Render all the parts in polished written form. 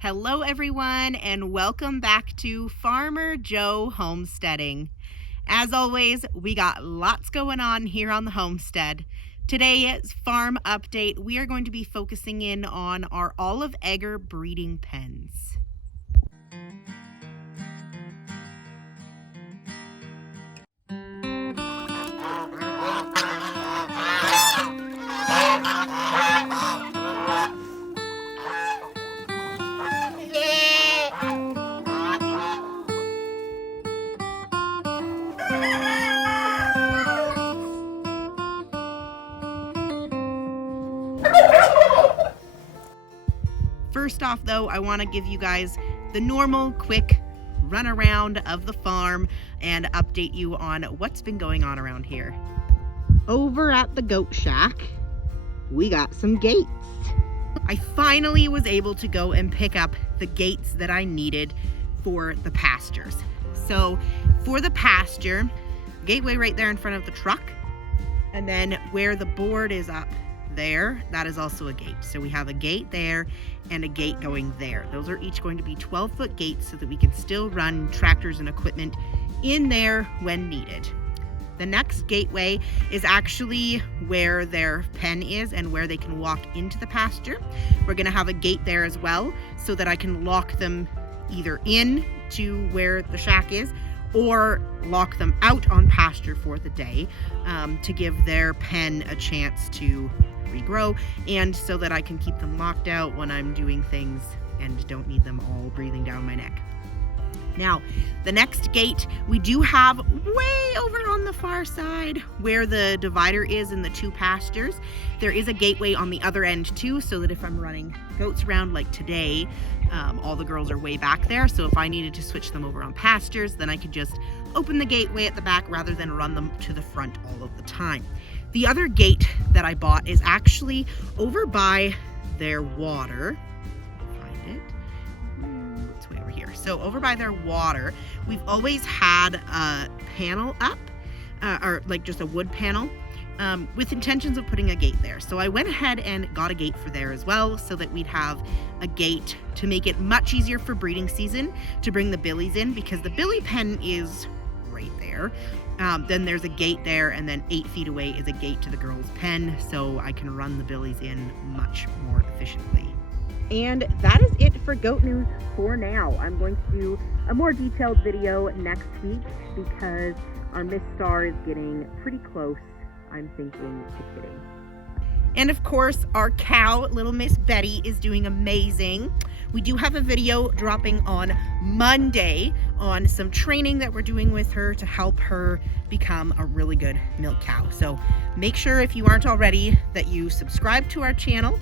Hello everyone, and welcome back to Farmer Joe Homesteading. As always, we got lots going on here on the homestead. Today's farm update, we are going to be focusing in on our olive egger breeding pens. First off though, I want to give you guys the normal quick run around of the farm and update you on what's been going on around here. Over at the goat shack, we got some gates. I finally was able to go and pick up the gates that I needed for the pastures. So for the pasture, gateway right there in front of the truck, and then where the board is up there, that is also a gate. So we have a gate there and a gate going there. Those are each going to be 12-foot gates so that we can still run tractors and equipment in there when needed. The next gateway is actually where their pen is and where they can walk into the pasture. We're going to have a gate there as well so that I can lock them either in to where the shack is or lock them out on pasture for the day to give their pen a chance to regrow, and so that I can keep them locked out when I'm doing things and don't need them all breathing down my neck. Now, the next gate we do have way over on the far side where the divider is in the two pastures. There is a gateway on the other end too, so that if I'm running goats around like today, all the girls are way back there. So if I needed to switch them over on pastures, then I could just open the gateway at the back rather than run them to the front all of the time. The other gate that I bought is actually over by their water. Find it. It's way over here. So over by their water, we've always had a panel up, or like just a wood panel, with intentions of putting a gate there. So I went ahead and got a gate for there as well, so that we'd have a gate to make it much easier for breeding season to bring the billies in, because the billy pen is right there. Then there's a gate there, and then 8 feet away is a gate to the girls' pen, so I can run the billies in much more efficiently. And that is it for goat news for now. I'm going to do a more detailed video next week because our Miss Star is getting pretty close, I'm thinking, to kidding. And of course, our cow, little Miss Betty, is doing amazing. We do have a video dropping on Monday on some training that we're doing with her to help her become a really good milk cow. So make sure, if you aren't already, that you subscribe to our channel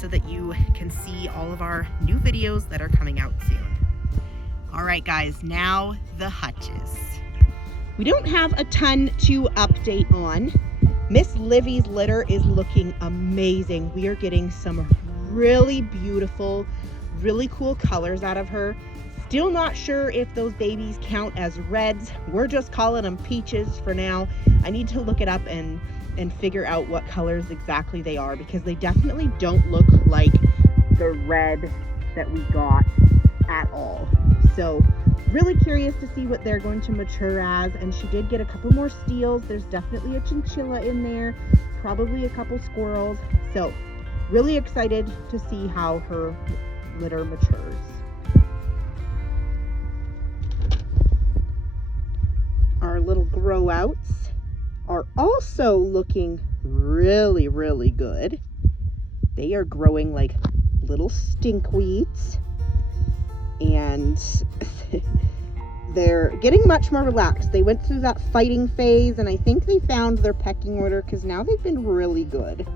so that you can see all of our new videos that are coming out soon. All right, guys, now the hutches. We don't have a ton to update on. Miss Livy's litter is looking amazing. We are getting some really beautiful, really cool colors out of her. Still not sure if those babies count as reds. We're just calling them peaches for now. I need to look it up and figure out what colors exactly they are, because they definitely don't look like the red that we got at all. So really curious to see what they're going to mature as. And she did get a couple more steals. There's definitely a chinchilla in there, probably a couple squirrels. So really excited to see how her litter matures. Our little grow outs are also looking really, really good. They are growing like little stinkweeds, and they're getting much more relaxed. They went through that fighting phase, and I think they found their pecking order, because now they've been really good.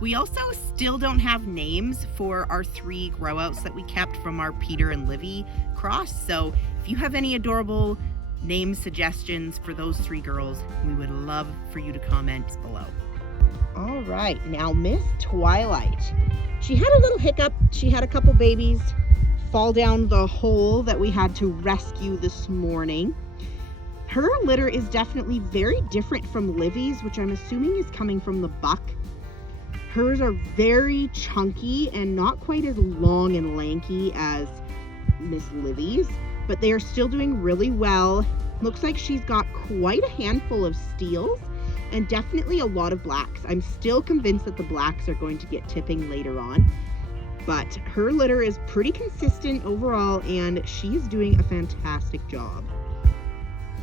We also still don't have names for our 3 grow outs that we kept from our Peter and Livy cross. So if you have any adorable name suggestions for those 3 girls, we would love for you to comment below. All right, now Miss Twilight. She had a little hiccup. She had a couple babies fall down the hole that we had to rescue this morning. Her litter is definitely very different from Livy's, which I'm assuming is coming from the buck. Hers are very chunky and not quite as long and lanky as Miss Lily's, but they are still doing really well. Looks like she's got quite a handful of steals and definitely a lot of blacks. I'm still convinced that the blacks are going to get tipping later on, but her litter is pretty consistent overall and she's doing a fantastic job.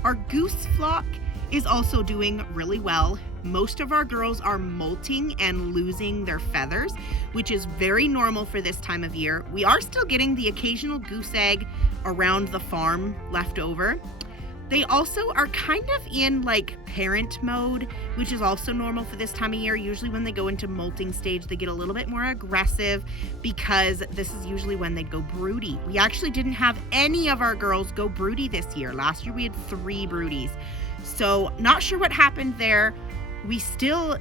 Our goose flock is also doing really well. Most of our girls are molting and losing their feathers, which is very normal for this time of year. We are still getting the occasional goose egg around the farm left over. They also are kind of in like parent mode, which is also normal for this time of year. Usually when they go into molting stage, they get a little bit more aggressive because this is usually when they go broody. We actually didn't have any of our girls go broody this year. Last year we had 3 broodies. So not sure what happened there. We still,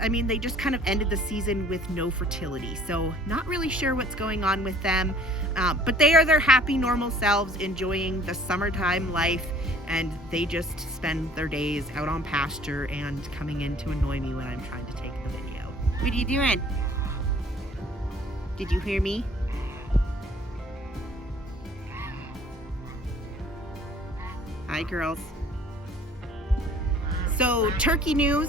they just kind of ended the season with no fertility. So not really sure what's going on with them. But they are their happy, normal selves, enjoying the summertime life. And they just spend their days out on pasture and coming in to annoy me when I'm trying to take the video. What are you doing? Did you hear me? Hi, girls. So, turkey news.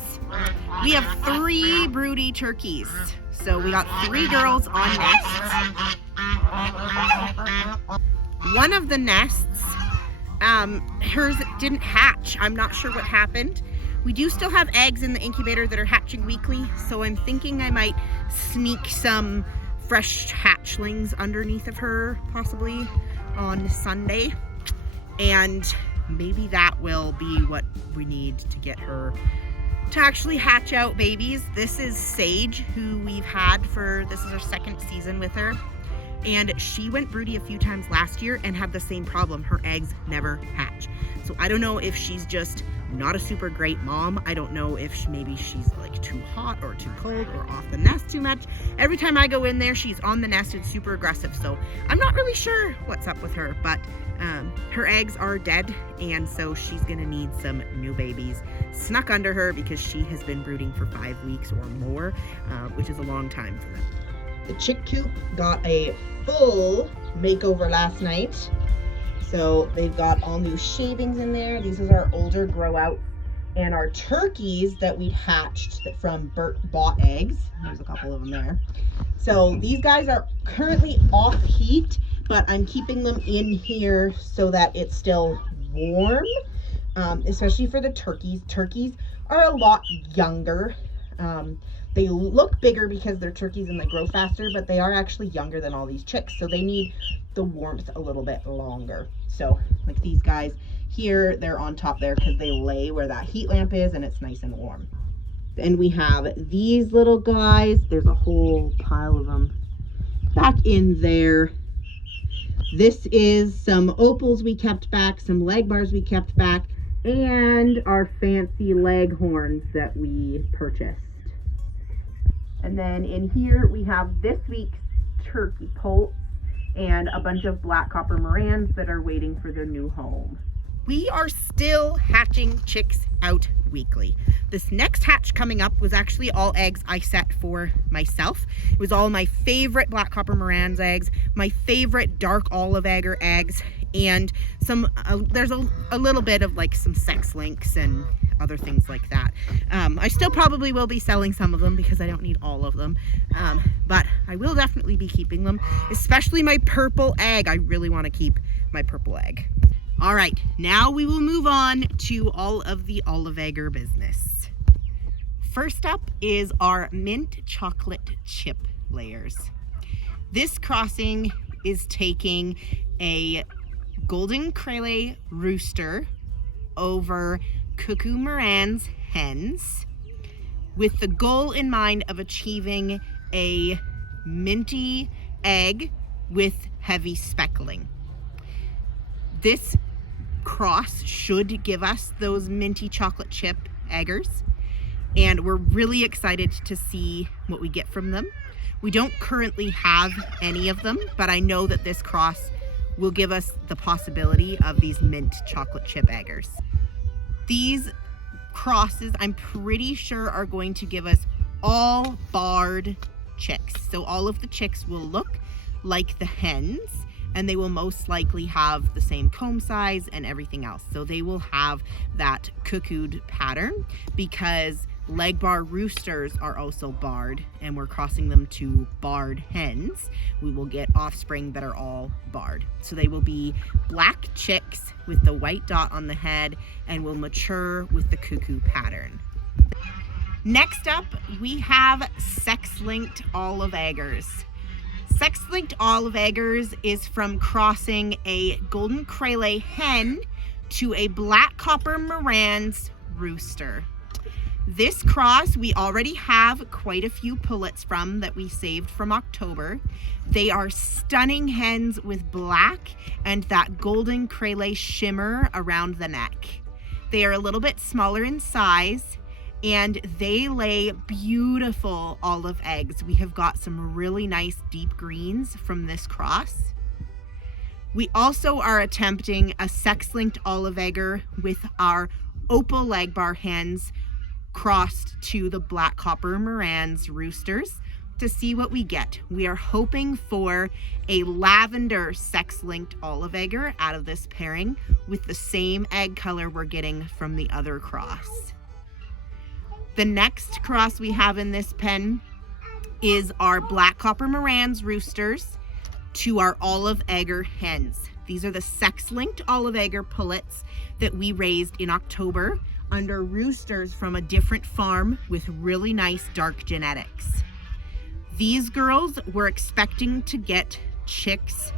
We have 3 broody turkeys. So we got 3 girls on nests. One of the nests, hers didn't hatch. I'm not sure what happened. We do still have eggs in the incubator that are hatching weekly, so I'm thinking I might sneak some fresh hatchlings underneath of her possibly on Sunday, and maybe that will be what we need to get her to actually hatch out babies. This is Sage, who we've had this is our 2nd season with her. And she went broody a few times last year and had the same problem. Her eggs never hatch. So I don't know if she's just not a super great mom. I don't know if maybe she's like too hot or too cold or off the nest too much. Every time I go in there, she's on the nest and super aggressive. So I'm not really sure what's up with her, but her eggs are dead. And so she's gonna need some new babies snuck under her because she has been brooding for 5 weeks or more, which is a long time for them. The chick coop got a full makeover last night. So they've got all new shavings in there. These are our older grow out. And our turkeys that we'd hatched from bought eggs. There's a couple of them there. So these guys are currently off heat, but I'm keeping them in here so that it's still warm, especially for the turkeys. Turkeys are a lot younger. They look bigger because they're turkeys and they grow faster, but they are actually younger than all these chicks. So they need the warmth a little bit longer. So like these guys here, they're on top there because they lay where that heat lamp is and it's nice and warm. And we have these little guys. There's a whole pile of them back in there. This is some opals we kept back, some leg bars we kept back, and our fancy leghorns that we purchased. And then in here we have this week's turkey poults and a bunch of black copper Morans that are waiting for their new home. We are still hatching chicks out weekly. This next hatch coming up was actually all eggs I set for myself. It was all my favorite black copper Moran's eggs, my favorite dark olive egger eggs, and some there's a little bit of like some sex links and other things like that. I still probably will be selling some of them because I don't need all of them, but I will definitely be keeping them, especially my purple egg. I really want to keep my purple egg. All right, now we will move on to all of the olive egger business. First up is our mint chocolate chip layers. This crossing is taking a golden Crele rooster over Cuckoo Moran's hens with the goal in mind of achieving a minty egg with heavy speckling. This cross should give us those minty chocolate chip eggers, and we're really excited to see what we get from them. We don't currently have any of them, but I know that this cross will give us the possibility of these mint chocolate chip eggers. These crosses, I'm pretty sure, are going to give us all barred chicks. So all of the chicks will look like the hens, and they will most likely have the same comb size and everything else. So they will have that cuckooed pattern, because Legbar roosters are also barred, and we're crossing them to barred hens. We will get offspring that are all barred. So they will be black chicks with the white dot on the head and will mature with the cuckoo pattern. Next up, we have sex-linked olive eggers. Sex-linked olive eggers is from crossing a golden Craylé hen to a black copper Marans rooster. This cross we already have quite a few pullets from that we saved from October. They are stunning hens with black and that golden Craylé shimmer around the neck. They are a little bit smaller in size, and they lay beautiful olive eggs. We have got some really nice deep greens from this cross. We also are attempting a sex-linked olive egger with our opal Legbar hens crossed to the black copper Marans roosters to see what we get. We are hoping for a lavender sex-linked olive egger out of this pairing with the same egg color we're getting from the other cross. The next cross we have in this pen is our black copper Marans roosters to our olive egger hens. These are the sex-linked olive egger pullets that we raised in October under roosters from a different farm with really nice dark genetics. These girls we're expecting to get chicks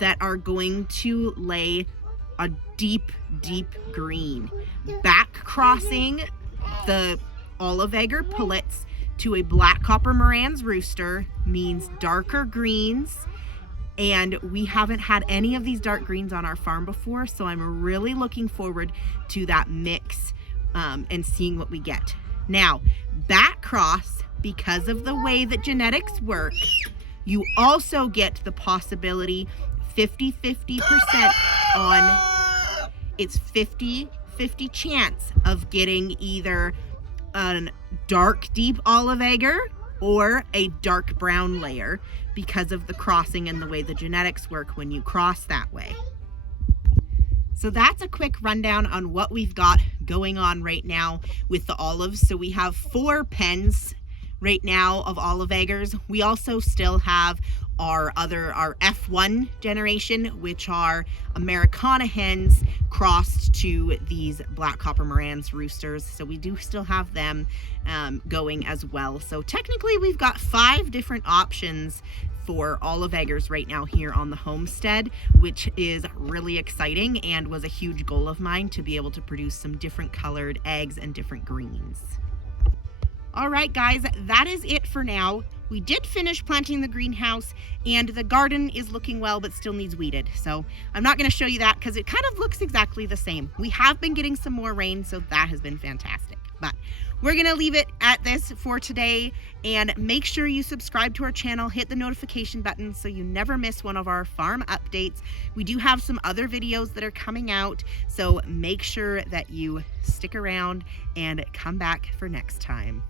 that are going to lay a deep, deep green. Back crossing the olive egger pullets to a black copper Marans rooster means darker greens, and we haven't had any of these dark greens on our farm before, so I'm really looking forward to that mix and seeing what we get. Now, back cross, because of the way that genetics work, you also get the possibility 50-50% on, it's 50-50 chance of getting either a dark deep olive egger or a dark brown layer, because of the crossing and the way the genetics work when you cross that way. So that's a quick rundown on what we've got going on right now with the olives. So we have 4 pens right now of olive eggers. We also still have our F1 generation, which are Americana hens crossed to these black copper Marans roosters. So we do still have them going as well. So technically we've got 5 different options for olive eggers right now here on the homestead, which is really exciting and was a huge goal of mine to be able to produce some different colored eggs and different greens. All right, guys, that is it for now. We did finish planting the greenhouse, and the garden is looking well, but still needs weeded. So I'm not going to show you that because it kind of looks exactly the same. We have been getting some more rain, so that has been fantastic. But we're going to leave it at this for today, and make sure you subscribe to our channel, hit the notification button so you never miss one of our farm updates. We do have some other videos that are coming out, so make sure that you stick around and come back for next time.